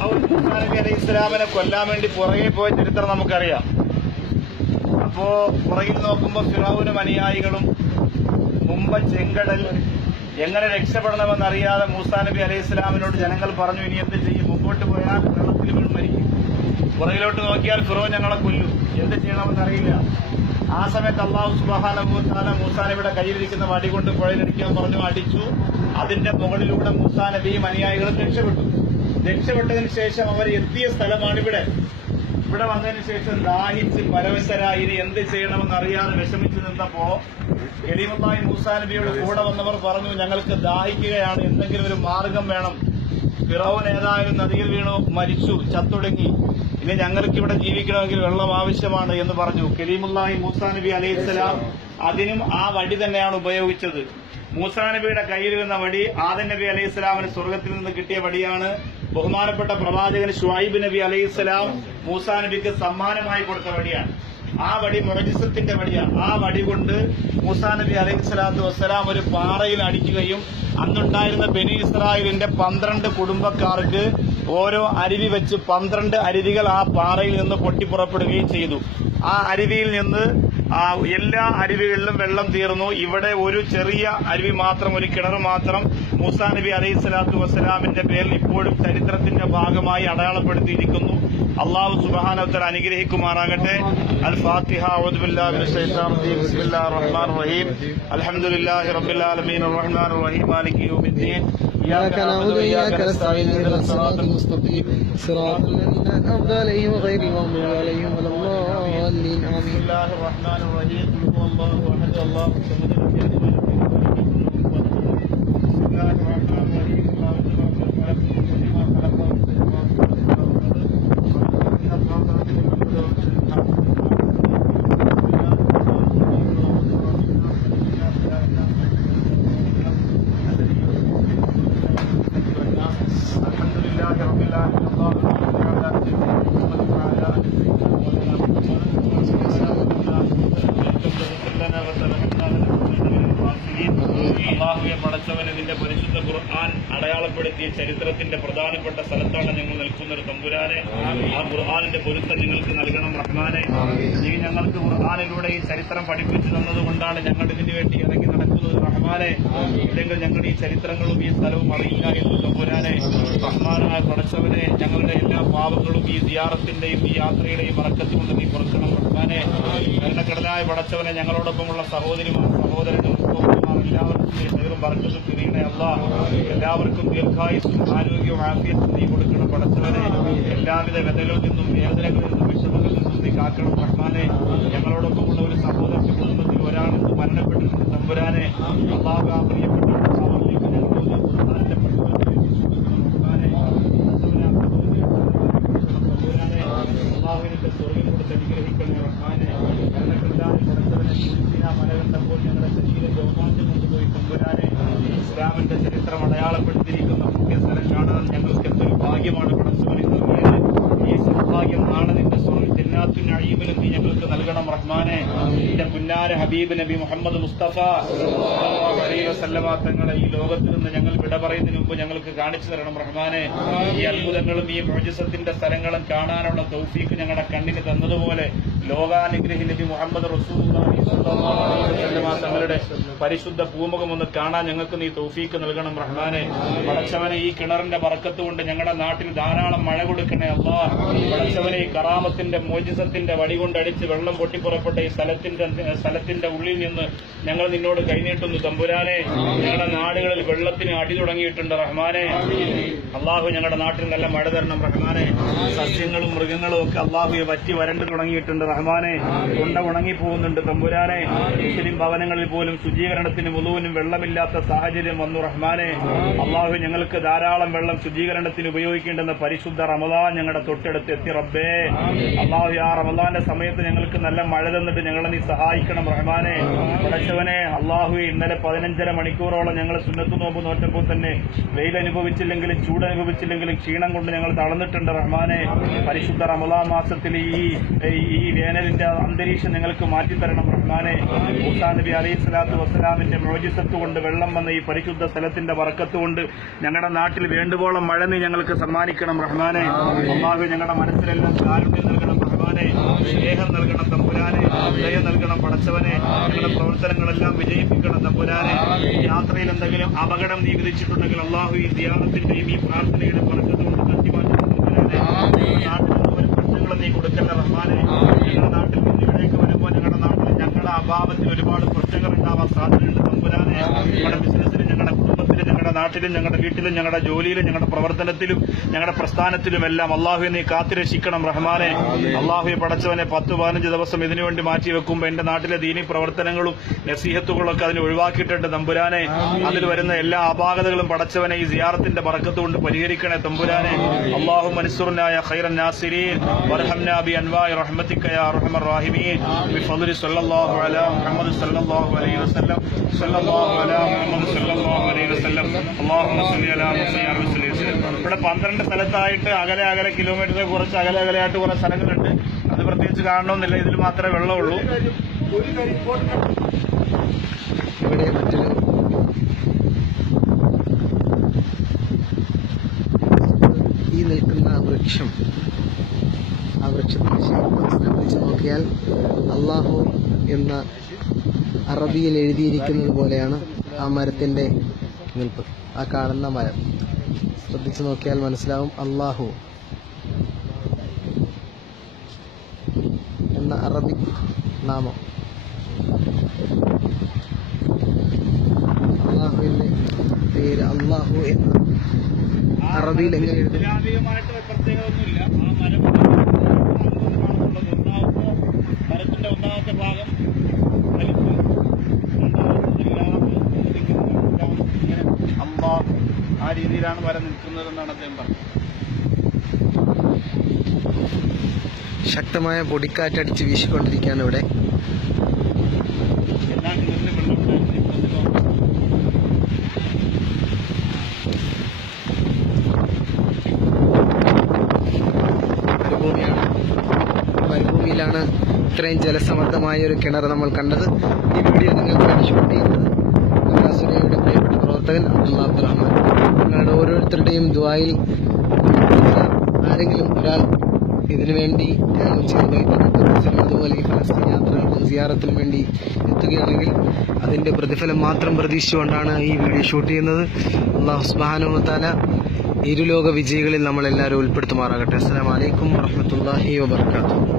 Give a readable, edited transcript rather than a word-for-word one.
മൂസാ നബി അലൈഹി ഇസ്ലാമിനെ കൊല്ലാൻ വേണ്ടി പുറകെ പോയ ചരിത്രം നമുക്കറിയാം. അപ്പോ പുറകിൽ നോക്കുമ്പോൾ ഫിറൗനും അനുയായികളും മുമ്പ് ചെങ്കടൽ എങ്ങനെ രക്ഷപ്പെടണമെന്നറിയാതെ മൂസാ നബി അലൈഹി ഇസ്ലാമിനോട് ജനങ്ങൾ പറഞ്ഞു, ഇനി എന്ത് ചെയ്യും, മുമ്പോട്ട് പോയാൽ വെള്ളത്തിൽ വീണ് മരിക്കും, പുറകിലോട്ട് നോക്കിയാൽ ഫിറൗൻ ഞങ്ങളെ കൊല്ലും, എന്ത് ചെയ്യണമെന്നറിയില്ല. ആ സമയത്ത് അല്ലാഹു സുബ്ഹാനഹു വ തആല മൂസാ നബിയുടെ കയ്യിലിരിക്കുന്ന വടി കൊണ്ട് പുഴയിലടിക്കാൻ പറഞ്ഞു, അടിച്ചു. അതിന്റെ മുകളിലൂടെ മൂസാ നബിയും അനുയായികളും രക്ഷപ്പെട്ടതിന് ശേഷം അവർ എത്തിയ സ്ഥലമാണിവിടെ. ഇവിടെ വന്നതിന് ശേഷം ദാഹിച്ച് പരവശരായി ഇനി എന്ത് ചെയ്യണമെന്നറിയാതെ വിഷമിച്ചു നിന്നപ്പോ കലീമുല്ലാഹി മൂസാ നബിയുടെ കൂടെ വന്നവർ പറഞ്ഞു, ഞങ്ങൾക്ക് ദാഹിക്കുകയാണ്, എന്തെങ്കിലും ഒരു മാർഗം വേണം. ഫിറൗൻ ഏതായാലും നദിയിൽ വീണു മരിച്ചു, ചത്തൊടുങ്ങി, ഇനി ഞങ്ങൾക്ക് ഇവിടെ ജീവിക്കണമെങ്കിൽ വെള്ളം ആവശ്യമാണ് എന്ന് പറഞ്ഞു. കലീമുല്ലാഹി മൂസാ നബി അലൈഹിസ്സലാം അതിനും ആ വടി തന്നെയാണ് ഉപയോഗിച്ചത്. മൂസാ നബിയുടെ കയ്യിലിരുന്ന വടി ആദം നബി അലൈഹിസ്സലാമിന് സ്വർഗത്തിൽ നിന്ന് കിട്ടിയ വടിയാണ്. ബഹുമാനപ്പെട്ട പ്രവാചകൻ ശുഐബ് നബി അലൈഹിസ്സലാം മൂസാ നബിക്ക് സമ്മാനമായി കൊടുത്ത വടിയാണ്. ആ വടി മുഅ്ജിസത്തിന്റെ വടിയാണ്. ആ വടി കൊണ്ട് മൂസാ നബി അലൈഹിസ്സലാത്തു വസ്സലാം ഒരു പാറയിൽ അടിക്കുകയും അന്നുണ്ടായിരുന്ന ബനി ഇസ്രായേലിന്റെ 12 കുടുംബക്കാർക്ക് ഓരോ അരുവി വെച്ച് 12 അരുവികൾ ആ പാറയിൽ നിന്ന് പൊട്ടിപ്പുറപ്പെടുകയും ചെയ്തു. ആ അരുവിയിൽ നിന്ന് എല്ലാ അരുവികളിലും വെള്ളം തീർന്നു. ഇവിടെ ഒരു ചെറിയ അരുവി മാത്രം, ഒരു കിണർ മാത്രം മൂസാ നബി അലൈഹിസ്സലാത്തു വസ്സലാമിന്റെ പേരിൽ ഇപ്പോഴും ചരിത്രത്തിന്റെ ഭാഗമായി അടയാളപ്പെടുത്തിയിരിക്കുന്നു. അല്ലാഹു സുബ്ഹാനഹു വ തആല അനുഗ്രഹിക്കുമാറാകട്ടെ. അൽ ഫാത്തിഹ. അഊദു ബില്ലാഹി മിനശ് ശൈത്താനിർ റജീം. ബിസ്മില്ലാഹിർ റഹ്മാനിർ റഹീം. അൽഹംദുലില്ലാഹി റബ്ബിൽ ആലമീൻ അർറഹ്മാനിർ റഹീം മാലികി യൗമിദ്ദീൻ. إياك نعبد وإياك نستعين اهدنا الصراط المستقيم صراط الذين أنعمت عليهم غير المغضوب عليهم ولا الضالين آمين. بسم الله الرحمن الرحيم. قل هو الله أحد الله الصمد لم يلد ولم يولد بسم الله الرحمن الرحيم. الله അല്ലാഹുവേ, പടച്ചവനെ നിന്റെ പരിശുദ്ധ ഖുർആൻ അടയാളപ്പെടുത്തിയ ചരിത്രത്തിന്റെ പ്രധാനപ്പെട്ട സ്ഥലത്താണ് ഞങ്ങൾ നിൽക്കുന്നത് തമ്പുരാനെ. ആ ഖുർആനിന്റെ പൊരുത്തം നിങ്ങൾക്ക് നൽകണം റഹ്മാനെ. നീ ഞങ്ങൾക്ക് ഖുർആനിലൂടെ ഈ ചരിത്രം പഠിപ്പിച്ചു തന്നതുകൊണ്ടാണ് ഞങ്ങൾ ഇതിനു വേണ്ടി ഇറങ്ങി നടക്കുന്നത് റഹ്മാനെ. ഇല്ലെങ്കിൽ ഞങ്ങൾ ഈ ചരിത്രങ്ങളും ഈ സ്ഥലവും അറിയില്ല എന്ന് തമ്പുരാനെ. റഹ്മാനായ പടച്ചവനെ, ഞങ്ങളുടെ എല്ലാ പാവങ്ങളും ഈ സിയാറത്തിന്റെയും ഈ യാത്രയുടെയും ബറക്കത്തുകൊണ്ട് നീ പുറക്കണം റഹ്മാനെ. കരുണക്കടലായ പടച്ചവനെ, ഞങ്ങളോടൊപ്പമുള്ള സഹോദരിമാർ സഹോദരനും എല്ലാവർക്കും നീ ഹൈറും ബറക്കത്തും തിരിയണേ അല്ലാഹ്. എല്ലാവർക്കും ദീർഘായുസ്സും ആരോഗ്യവും ആഫിയത്തും നീ കൊടുക്കണം പടച്ചവനെ. എല്ലാവിധ വ്യതകളിൽ നിന്നും വേദനകളിൽ നിന്നും വിഷമങ്ങളിൽ നിന്നും നീ കാക്കണം റഹ്മാനെ. ഞങ്ങളോടൊപ്പമുള്ള ഒരു സഹോദരന്റെ കുടുംബത്തിൽ ഒരാളെന്ന് മരണപ്പെട്ടിട്ടുണ്ട് തമ്പുരാനെ. അല്ലാഹു ആ പ്രിയപ്പെട്ട സഹോദരിക്ക് ഞങ്ങളോട് ഖുർആനിന്റെ പഠിപ്പിനെ അല്ലാഹുവിന്റെ സ്വർഗ്ഗം കൊടുത്ത് അനുഗ്രഹിക്കണേ റഹ്മാനെ. കരുണക്കടലായ പടച്ചവനെ, മല കണ്ടപ്പോൾ ഞങ്ങളുടെ ശരീരം രോമാഞ്ചം കൊണ്ടുപോയി തമ്പുരാനെ. ഇസ്ലാമിന്റെ ചരിത്രം അടയാളപ്പെടുത്തിയിരിക്കുന്ന മുഖ്യ സ്ഥലം കാണാൻ ഞങ്ങൾക്ക് എന്തൊരു ഭാഗ്യമാണ് പടച്ചവനെ നൽകിയത്. ഈ സൗഭാഗ്യം നാളെ നിന്റെ ജന്നാത്തുൻ നഈമിലും നീ ഞങ്ങൾക്ക് നൽകണം റഹ്മാനെ. നിന്റെ പുന്നാര ഹബീബ് നബി മുഹമ്മദ് മുസ്തഫ സല്ലല്ലാഹു അലൈഹി വസല്ലമ തങ്ങളെ ഈ ലോകത്തിൽ നിന്ന് ഞങ്ങൾ വിട പറയുന്നതിന് മുമ്പ് ഞങ്ങൾക്ക് കാണിച്ചു തരണം റഹ്മാനെ. ഈ അത്ഭുതങ്ങളും ഈ മുഅ്ജിസത്തിന്റെ സ്ഥലങ്ങളും കാണാനുള്ള തൗഫീഖ് ഞങ്ങളുടെ കണ്ണിന് തന്നതുപോലെ ലോകാനുഗ്രഹി നബി മുഹമ്മദ് റസൂലുള്ളാഹി സ്വല്ലല്ലാഹു അലൈഹി വസല്ലമ തങ്ങളുടെ പരിശുദ്ധ പൂമുഖം ഒന്ന് കാണാൻ ഞങ്ങൾക്ക് നീ തൗഫീഖ് നൽകണം റഹ്മാനെ. പടച്ചവനെ, ഈ കിണറിന്റെ ബറക്കത്ത് കൊണ്ട് ഞങ്ങളുടെ നാട്ടിൽ ധാരാളം മഴ കൊടുക്കണേ അല്ലാഹ്. പടച്ചവനെ, ഈ കറാമത്തിന്റെ മോചിസത്തിന്റെ വടി കൊണ്ടടിച്ച് വെള്ളം പൊട്ടിപ്പുറപ്പെട്ട ഈ സ്ഥലത്തിന്റെ ഉള്ളിൽ നിന്ന് ഞങ്ങൾ നിന്നോട് കൈനീട്ടുന്നു തമ്പുരാനെ. ഞങ്ങളുടെ നാടുകളിൽ വെള്ളത്തിന് അടി തുടങ്ങിയിട്ടുണ്ട് റഹ്മാനെ. അള്ളാഹു ഞങ്ങളുടെ നാട്ടിൽ നല്ല മഴ തരണം റഹ്മാനെ. സസ്യങ്ങളും മൃഗങ്ങളും ഒക്കെ അള്ളാഹുയെ വറ്റി വരണ്ടു തുടങ്ങിയിട്ടുണ്ട് റഹ്മാനെ. കൊണ്ട ഉണങ്ങിപ്പോകുന്നുണ്ട് തമ്പുരാനെ. മുസ്ലിം ഭവനങ്ങളിൽ പോലും ശുചീകരണത്തിനും വുളൂവിനും വെള്ളമില്ലാത്ത സാഹചര്യം വന്നു റഹ്മാനെ. അള്ളാഹു ഞങ്ങൾക്ക് ധാരാളം വെള്ളം ശുചീകരണത്തിന് ഉപയോഗിക്കേണ്ടെന്ന പരിശുദ്ധ റമദാൻ ഞങ്ങളുടെ തൊട്ടടുത്ത് എത്തി റബ്ബേ. അള്ളാഹു ആ റമദാന്റെ സമയത്ത് ഞങ്ങൾക്ക് നല്ല മഴ തന്നിട്ട് ഞങ്ങളെ നീ സഹായിക്കണം റഹ്മാനെ. പടച്ചവനെ, അള്ളാഹു ഇന്നലെ 15.5 മണിക്കൂറോളം ഞങ്ങൾ സുന്നത്ത് നോമ്പ് നോറ്റപ്പോൾ തന്നെ വെയിലനുഭവിച്ചില്ലെങ്കിലും ചൂടനുഭവിച്ചില്ലെങ്കിലും ക്ഷീണം കൊണ്ട് ഞങ്ങൾ തളർന്നിട്ടുണ്ട് റഹ്മാനെ. പരിശുദ്ധ റമദാൻ മാസത്തിൽ ഈ വേനലിന്റെ അന്തരീക്ഷം ഞങ്ങൾക്ക് മാറ്റിത്തരണം റഹ്മാനെ. റഹ്മാനെ. മൂസാ നബി അലൈഹി സ്വലാത്തു വസ്സലാമിന്റെ മുഅ്ജിസത്ത് കൊണ്ട് വെള്ളം വന്ന ഈ പരിശുദ്ധ സ്ഥലത്തിന്റെ ബറക്കത്ത് കൊണ്ട് ഞങ്ങളുടെ നാട്ടിൽ വേണ്ടുവോളം മഴ നീ ഞങ്ങൾക്ക് സമ്മാനിക്കണം റഹ്മാനെ. അല്ലാഹു ഞങ്ങളുടെ മനസ്സിലെല്ലാം കാരുണ്യം നൽകണം റഹ്മാനെ, സ്നേഹം നൽകണം തമ്പുരാനെ, ദയ നൽകണം പടച്ചവനെ. ഞങ്ങളുടെ പ്രവർത്തനങ്ങളെല്ലാം വിജയിപ്പിക്കണം തമ്പുരാനെ. യാത്രയിൽ എന്തെങ്കിലും അപകടം നീ വിധിച്ചിട്ടുണ്ടെങ്കിൽ അല്ലാഹു ഈ സിയാറത്തിന്റെയും ഈ പ്രാർത്ഥനയുടെ ബറക്കത്ത് കൊണ്ട് തട്ടിമാറ്റണം തമ്പുരാനെ. നാട്ടിൽ ഒരു പ്രശ്നങ്ങൾ നീ കൊടുക്കല്ല റഹ്മാനെ. ഞങ്ങളുടെ നാട്ടിൽ നിന്ന് ഇവിടേക്ക് വരുമ്പോൾ ഞങ്ങളുടെ നാട്ടിൽ ഞങ്ങളുടെ അഭാവത്തിൽ ഒരുപാട് പ്രശ്നങ്ങൾ ഉണ്ടാവാൻ സാധ്യതയുണ്ട് തമ്പുരാനെ. ഞങ്ങളുടെ ബിസിനസ്സിലും ഞങ്ങളുടെ കുടുംബത്തിലും ഞങ്ങളുടെ നാട്ടിലും ഞങ്ങളുടെ വീട്ടിലും ഞങ്ങളുടെ ജോലിയിലും ഞങ്ങളുടെ പ്രവർത്തനത്തിലും ഞങ്ങളുടെ പ്രസ്ഥാനത്തിലുമെല്ലാം അള്ളാഹുവെ നീ കാത്തുരക്ഷിക്കണം റഹ്മാനെ. അള്ളാഹുവെ പടച്ചവനെ 10-15 ദിവസം ഇതിനുവേണ്ടി മാറ്റി വെക്കുമ്പോൾ എന്റെ നാട്ടിലെ ദീനി പ്രവർത്തനങ്ങളും നസീഹത്തുകളൊക്കെ അതിന് ഒഴിവാക്കിയിട്ടുണ്ട് തമ്പുരാനെ. അതിൽ വരുന്ന എല്ലാ അപാകതകളും പടച്ചവനെ ഈ സിയാറത്തിന്റെ ബറക്കത്ത് കൊണ്ട് പരിഹരിക്കണേ തമ്പുരാനെ. അല്ലാഹു മൻസുർനായ ഖൈറൻ നാസിരീൻ വർഹംനാ ബി അൻവാഇ റഹ്മതിക യാ അർഹമർ റഹീമീൻ ബിഫദ്ലി സല്ലല്ലാഹു അലാ മുഹമ്മദ് സല്ലല്ലാഹു അലൈഹി വസല്ലം സല്ലല്ലാഹു അലാ മുഹമ്മദ് സല്ലല്ലാഹു അലൈഹി വസല്ലം അല്ലാഹുമ്മ സല്ലി അലാ മുഹമ്മദ് വസല്ലം. ഇവിടെ 12 സ്ഥലത്തായിട്ട് അകലെ കിലോമീറ്റർ കുറച്ച് അകലെയായിട്ട് കുറെ സ്ഥലങ്ങളുണ്ട്. അത് പ്രത്യേകിച്ച് കാണണമെന്നില്ല, ഇതിൽ മാത്രമേ വെള്ളമുള്ളൂ. ഇവിടെ മറ്റൊരു ഈ നിൽക്കുന്ന വൃക്ഷം, ആ വൃക്ഷത്തിന് ശ്രദ്ധിച്ച് നോക്കിയാൽ അള്ളാഹു എന്ന അറബിയിൽ എഴുതിയിരിക്കുന്നത് പോലെയാണ് ആ മരത്തിന്റെ നിൽപ്പ്. ആ കാണുന്ന മരം ശ്രദ്ധിച്ച് നോക്കിയാൽ മനസ്സിലാവും അള്ളാഹു എന്ന അറബി നാമം. അള്ളാഹുവിന്റെ പേര് അള്ളാഹു എന്ന അറബിയിൽ എങ്ങനെ എഴുതും? ഇസ്ലാമികമായിട്ട് പ്രത്യേകതയൊന്നുമില്ല. ആ മരം മരത്തിന്റെ ഒന്നാമത്തെ ഭാഗം അല്ലാഹ് ആ രീതിയിലാണ് മരം നിൽക്കുന്നതെന്നാണ് അദ്ദേഹം പറഞ്ഞത്. ശക്തമായ പൊടിക്കാറ്റടിച്ച് വീശിക്കൊണ്ടിരിക്കുകയാണ് ഇവിടെ. എല്ലാ കിണറിലും മരുഭൂമിയിലാണ് ഇത്രയും ജലസമൃദ്ധമായ ഒരു കിണർ നമ്മൾ കണ്ടത്. ഈ വീഡിയോ നിങ്ങൾക്ക് വേണ്ടി ഷൂട്ട് ചെയ്യുന്നത് സുനയുടെ പ്രിയപ്പെട്ട പ്രവർത്തകൻ അബ്ദുള്ള അബ്ദുറഹ്മാൻ. നിങ്ങളുടെ ഓരോരുത്തരുടെയും ദുആയിൽ ആരെങ്കിലും ഒരാൾ ഇതിനുവേണ്ടി ത്യാഗം ചെയ്ത് അതുപോലെ ഈ ഫലസ്തീൻ യാത്രകൾക്കും സിയാറത്തിനും വേണ്ടി എത്തുകയാണെങ്കിൽ അതിന്റെ പ്രതിഫലം മാത്രം പ്രതീക്ഷിച്ചുകൊണ്ടാണ് ഈ വീഡിയോ ഷൂട്ട് ചെയ്യുന്നത്. അല്ലാഹു സുബ്ഹാനഹു വ തആല ഇരുലോക വിജയികളിൽ നമ്മളെല്ലാവരും ഉൾപ്പെടുത്തുമാറാകട്ടെ. അസ്സലാമു അലൈക്കും വറഹ്മത്തുള്ളാഹി വബറകാതുഹു.